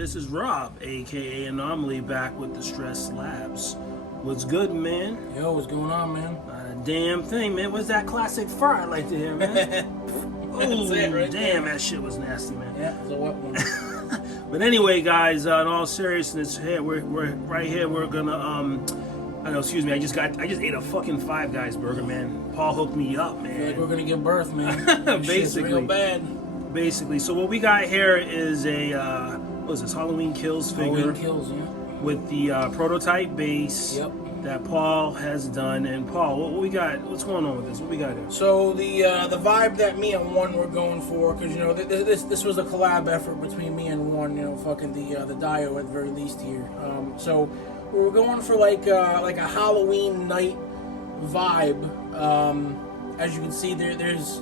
this is Rob, aka Anomaly, back with the Stress Labs. What's good, man? Yo, what's going on, man? Not a damn thing, man. What's that classic fart I like to hear, man? Oh, right damn, that shit was nasty, man. Yeah, it was a wet one. But anyway, guys, in all seriousness, here we're right here. We're gonna I know, excuse me. I just ate a fucking Five Guys burger, man. Paul hooked me up, man. I feel like we're gonna give birth, man. Basically, real bad. Basically, so what we got here is a what is this, Halloween Kills figure? Halloween Kills, yeah. With the prototype base. Yep. That Paul has done. And Paul, what we got? What's going on with this? What we got here? So the vibe that me and One were going for, because you know this was a collab effort between me and One. You know, fucking the Dio at the very least here. So we were going for like a Halloween night vibe. As you can see, there's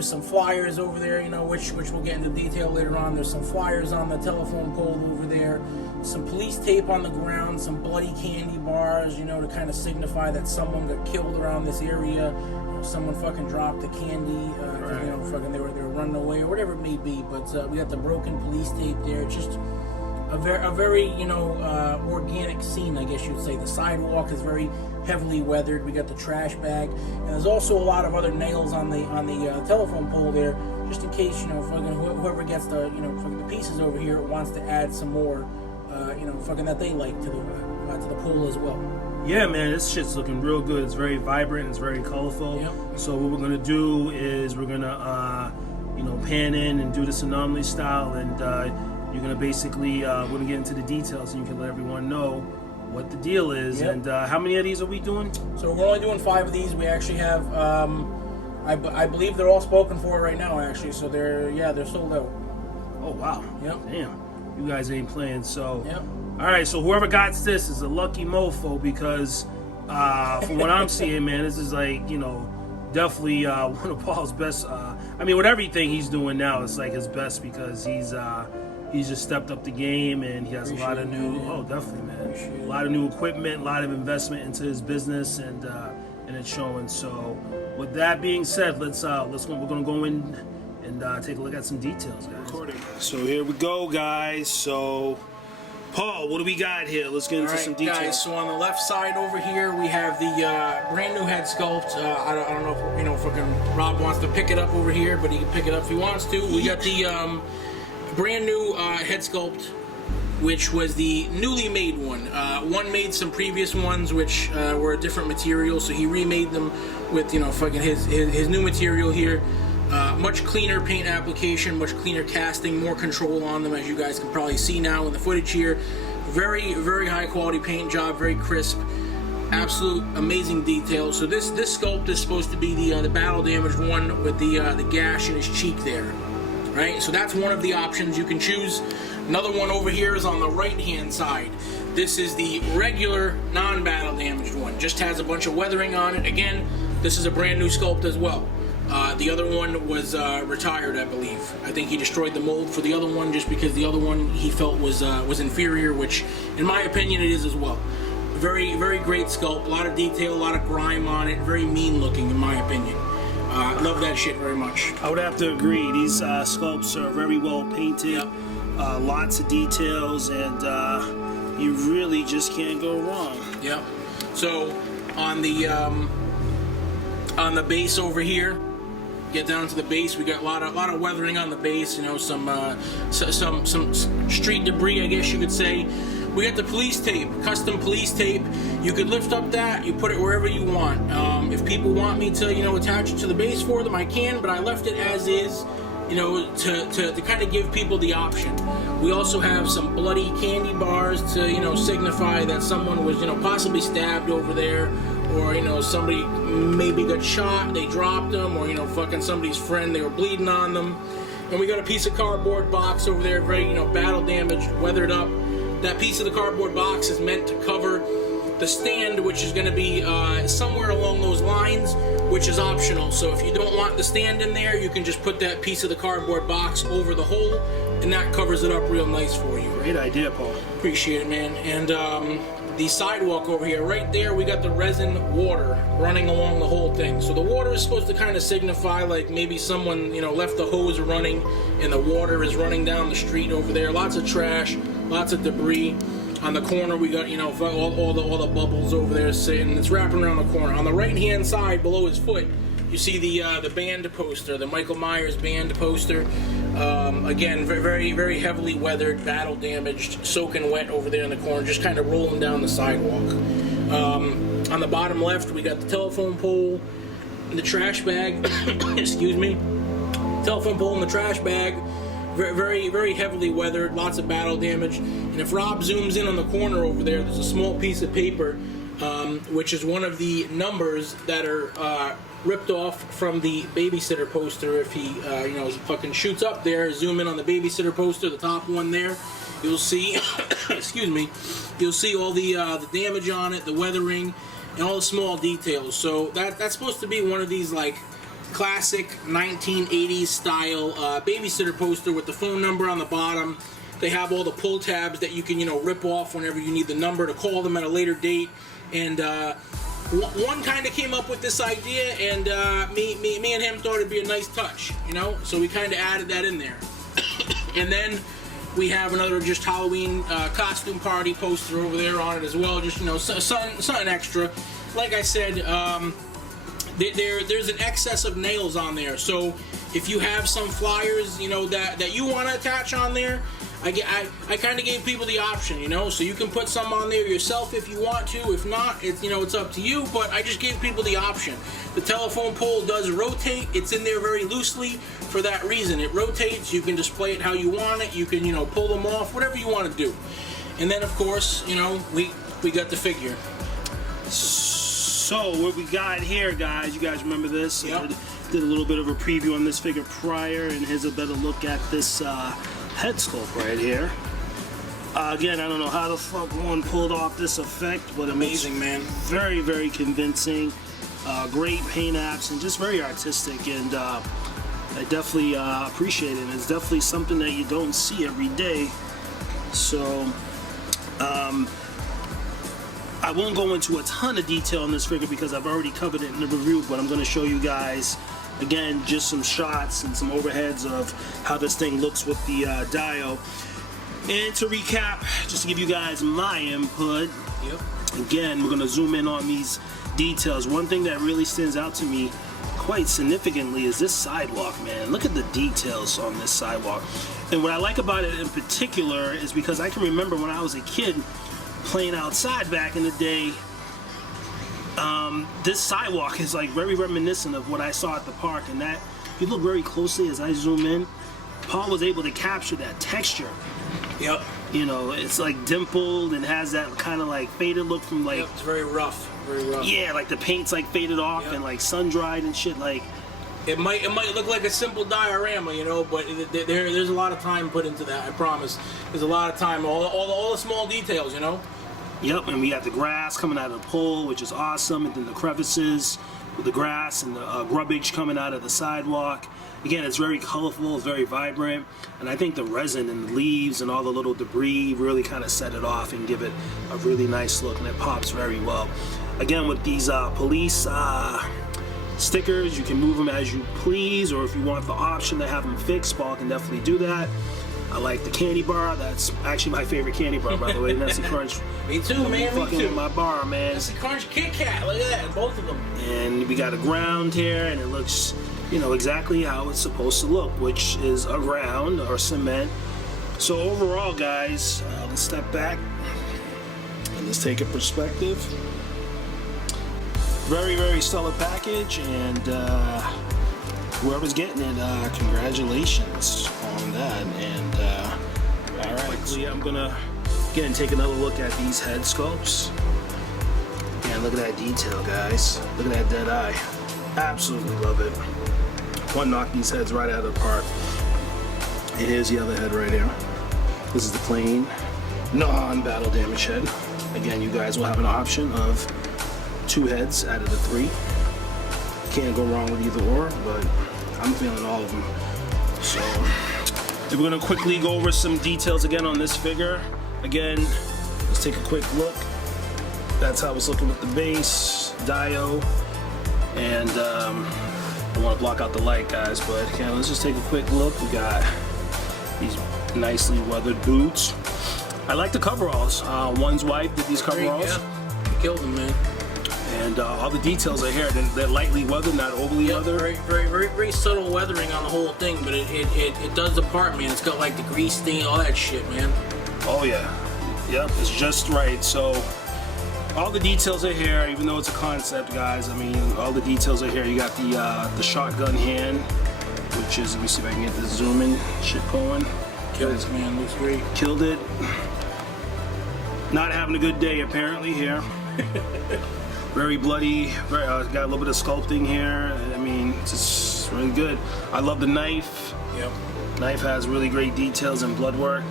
some flyers over there, you know, which we'll get into detail later on. There's some flyers on the telephone pole over there, some police tape on the ground, some bloody candy bars, you know, to kind of signify that someone got killed around this area. You know, someone fucking dropped the candy, right. You know, fucking they were running away or whatever it may be. But we got the broken police tape there. Just a very you know, organic scene, I guess you'd say. The sidewalk is very heavily weathered. We got the trash bag, and there's also a lot of other nails on the telephone pole there, just in case, you know, fucking whoever gets the, you know, fucking the pieces over here wants to add some more, you know, fucking that they like to the pole as well. Yeah, man, this shit's looking real good. It's very vibrant. It's very colorful. Yep. So what we're gonna do is we're gonna you know, pan in and do this Anomaly style, and you're gonna basically we're gonna get into the details, and you can let everyone know what the deal is. Yep. And how many of these are we doing? So we're only doing 5 of these. We actually have I believe they're all spoken for right now, actually. So they're sold out. Oh wow. Yep. Damn, you guys ain't playing. So yep. All right, so whoever got this is a lucky mofo, because from what I'm seeing, man, this is like, you know, definitely one of Paul's best. I mean, with everything he's doing now, it's like his best, because he's just stepped up the game, and he has a lot of new. Oh, definitely, man. A lot of new equipment, a lot of investment into his business, and it's showing. So, with that being said, we're gonna go in and take a look at some details, guys. Recording. So here we go, guys. So, Paul, what do we got here? Let's get into some details. Guys, so on the left side over here, we have the brand new head sculpt. I don't know if, you know, fucking Rob wants to pick it up over here, but he can pick it up if he wants to. We got the brand new head sculpt, which was the newly made one. One made some previous ones, which were a different material, so he remade them with, you know, fucking his new material here. Much cleaner paint application, much cleaner casting, more control on them, as you guys can probably see now in the footage here. Very, very high quality paint job, very crisp, absolute amazing detail. So this sculpt is supposed to be the battle damaged one with the gash in his cheek there, right? So that's one of the options you can choose. Another one over here is on the right hand side. This is the regular non-battle damaged one, just has a bunch of weathering on it. Again, this is a brand new sculpt as well. The other one was retired, I believe. I think he destroyed the mold for the other one, just because the other one he felt was inferior, which, in my opinion, it is as well. Very, very great sculpt. A lot of detail, a lot of grime on it. Very mean looking, in my opinion. Love that shit very much. I would have to agree. These sculpts are very well painted. Yep. Lots of details, and you really just can't go wrong. Yep. So on the base over here, get down to the base, we got a lot of weathering on the base, you know, some street debris, I guess you could say. We got the police tape, custom police tape. You could lift up that, you put it wherever you want. If people want me to, you know, attach it to the base for them, I can, but I left it as is, you know, to kind of give people the option. We also have some bloody candy bars to, you know, signify that someone was, you know, possibly stabbed over there, or, you know, somebody maybe got shot, they dropped them, or, you know, fucking somebody's friend, they were bleeding on them. And we got a piece of cardboard box over there, very, you know, battle damaged, weathered up. That piece of the cardboard box is meant to cover the stand, which is going to be somewhere along those lines, which is optional. So if you don't want the stand in there, you can just put that piece of the cardboard box over the hole, and that covers it up real nice for you. Great idea, Paul. Appreciate it, man. And the sidewalk over here, right there, we got the resin water running along the whole thing. So the water is supposed to kind of signify like maybe someone, you know, left the hose running and the water is running down the street over there. Lots of trash, lots of debris. On the corner, we got, you know, all the bubbles over there sitting. It's wrapping around the corner. On the right-hand side, below his foot, you see the band poster, the Michael Myers band poster. Again, very, very heavily weathered, battle damaged, soaking wet over there in the corner, just kind of rolling down the sidewalk. On the bottom left, we got the telephone pole and the trash bag. Excuse me. Telephone pole and the trash bag. Very, very heavily weathered, lots of battle damage. And if Rob zooms in on the corner over there, there's a small piece of paper, which is one of the numbers that are ripped off from the babysitter poster. If he, you know, fucking shoots up there, zoom in on the babysitter poster, the top one there, you'll see, excuse me, you'll see all the damage on it, the weathering, and all the small details. So that's supposed to be one of these, like, classic 1980s style babysitter poster with the phone number on the bottom. They have all the pull tabs that you can, you know, rip off whenever you need the number to call them at a later date. And one kind of came up with this idea, and me and him thought it'd be a nice touch, you know. So we kind of added that in there. And then we have another just Halloween costume party poster over there on it as well. Just, you know, something extra. Like I said, there's an excess of nails on there, so if you have some flyers, you know, that you want to attach on there, I kind of gave people the option, you know, so you can put some on there yourself if you want to. If not, it's, you know, it's up to you, but I just gave people the option. The telephone pole does rotate. It's in there very loosely for that reason. It rotates. You can display it how you want it. You can, you know, pull them off, whatever you want to do. And then, of course, you know, we got the figure. So what we got here, guys, you guys remember this? Yep. Did a little bit of a preview on this figure prior, and here's a better look at this head sculpt right here. Again, I don't know how the fuck one pulled off this effect, but amazing, man. Very, very convincing. Great paint apps and just very artistic, and I definitely appreciate it. It's definitely something that you don't see every day. So I won't go into a ton of detail on this figure because I've already covered it in the review, but I'm going to show you guys, again, just some shots and some overheads of how this thing looks with the Dio. And to recap, just to give you guys my input, again, we're going to zoom in on these details. One thing that really stands out to me quite significantly is this sidewalk, man. Look at the details on this sidewalk. And what I like about it in particular is because I can remember when I was a kid playing outside back in the day, this sidewalk is like very reminiscent of what I saw at the park, and that, if you look very closely as I zoom in, Paul was able to capture that texture. Yep. You know, it's like dimpled and has that kind of like faded look from like... Yep, it's very rough, very rough. Yeah, like the paint's like faded off and like sun-dried and shit, like... It might look like a simple diorama, you know, but there's a lot of time put into that, I promise. There's a lot of time, all the small details, you know? Yep, and we got the grass coming out of the pole, which is awesome, and then the crevices with the grass and the grubbage coming out of the sidewalk. Again, it's very colorful, it's very vibrant, and I think the resin and the leaves and all the little debris really kind of set it off and give it a really nice look, and it pops very well. Again, with these police stickers, you can move them as you please, or if you want the option to have them fixed, Paul can definitely do that. I like the candy bar. That's actually my favorite candy bar, by the way. Nestle Crunch. Me too, man. Fucking Me too. with my bar, man. Nestle Crunch, Kit Kat. Look at that, both of them. And we got a ground here, and it looks, you know, exactly how it's supposed to look, which is a ground or cement. So overall, guys, let's step back and let's take a perspective. Very, very stellar package, and whoever's getting it, congratulations on that. And all right, quickly, I'm gonna again take another look at these head sculpts. And look at that detail, guys. Look at that dead eye. Absolutely love it. One knocked these heads right out of the park. And here's the other head right here. This is the plain, non-battle damage head. Again, you guys will have an option of 2 heads out of the 3. Can't go wrong with either or, but I'm feeling all of them. So we're gonna quickly go over some details again on this figure. Again, let's take a quick look. That's how it's looking with the base, Dio, and I don't want to block out the light, guys, but again, let's just take a quick look. We got these nicely weathered boots. I like the coveralls. One's wife did these coveralls. Yeah. He killed them, man. And all the details are here. They're lightly weathered, not overly weathered. Very subtle weathering on the whole thing, but it does the part, man. It's got like the grease stain, all that shit, man. Oh yeah, yep, it's just right. So all the details are here, even though it's a concept, guys. I mean, all the details are here. You got the shotgun hand, which is, let me see if I can get this zoom in shit going. Killed it, man. Looks great. Killed it. Not having a good day apparently here. Very bloody. Got a little bit of sculpting here. I mean, it's just really good. I love the knife. Yep. Knife has really great details and blood work.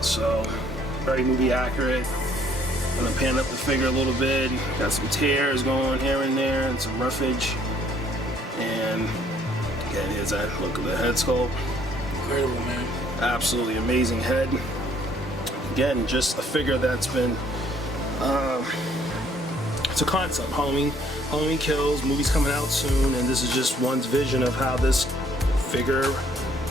So very movie accurate. I'm gonna pan up the figure a little bit. Got some tears going here and there and some roughage. And again, here's that look of the head sculpt. Incredible, man. Absolutely amazing head. Again, just a figure that's been it's a concept. Halloween Kills, movie's coming out soon, and this is just one's vision of how this figure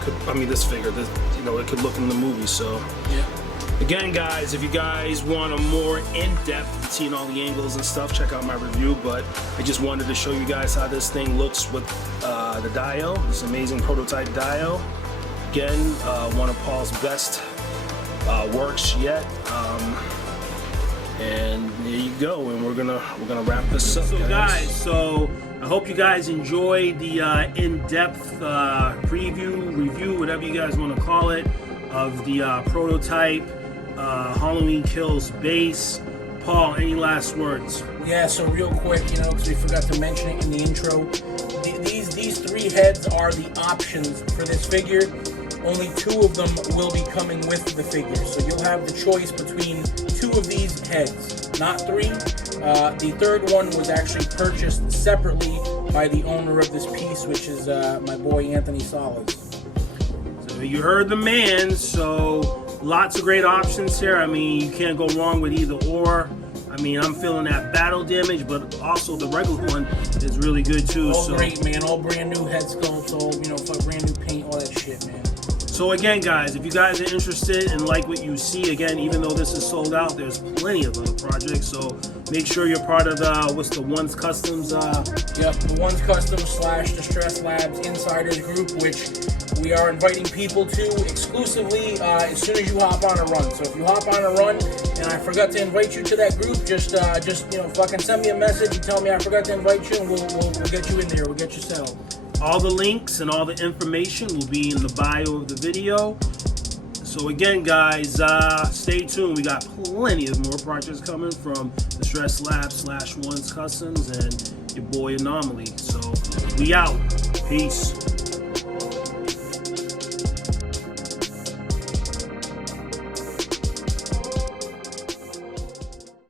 could, it could look in the movie. So yeah. Again, guys, if you guys want a more in-depth, seeing all the angles and stuff, check out my review. But I just wanted to show you guys how this thing looks with the Dio, this amazing prototype Dio. Again, one of Paul's best works yet. And there you go, and we're gonna wrap this up. So guys, so I hope you guys enjoyed the in-depth preview, review, whatever you guys want to call it, of the prototype Halloween Kills base. Paul, any last words? Yeah, so real quick, because we forgot to mention it in the intro, these three heads are the options for this figure. Only two of them will be coming with the figure, so you'll have the choice between two of these heads, not three. The third one was actually purchased separately by the owner of this piece, which is my boy Anthony Salas. So you heard the man, so lots of great options here. I mean, you can't go wrong with either or. I mean, I'm feeling that battle damage, but also the regular one is really good too. All great, man. All brand new head sculpts, all, brand new paint, all that shit, man. So again, guys, if you guys are interested and like what you see, again, even though this is sold out, there's plenty of other projects. So make sure you're part of the Ones Customs. Yep, the Ones Customs / Distress Labs Insiders group, which we are inviting people to exclusively as soon as you hop on a run. So if you hop on a run and I forgot to invite you to that group, just fucking send me a message and tell me I forgot to invite you, and we'll get you in there. We'll get you settled. All the links and all the information will be in the bio of the video. So again, guys, stay tuned. We got plenty of more projects coming from Distress Labs / Ones Customs and your boy Anomaly. So we out. Peace.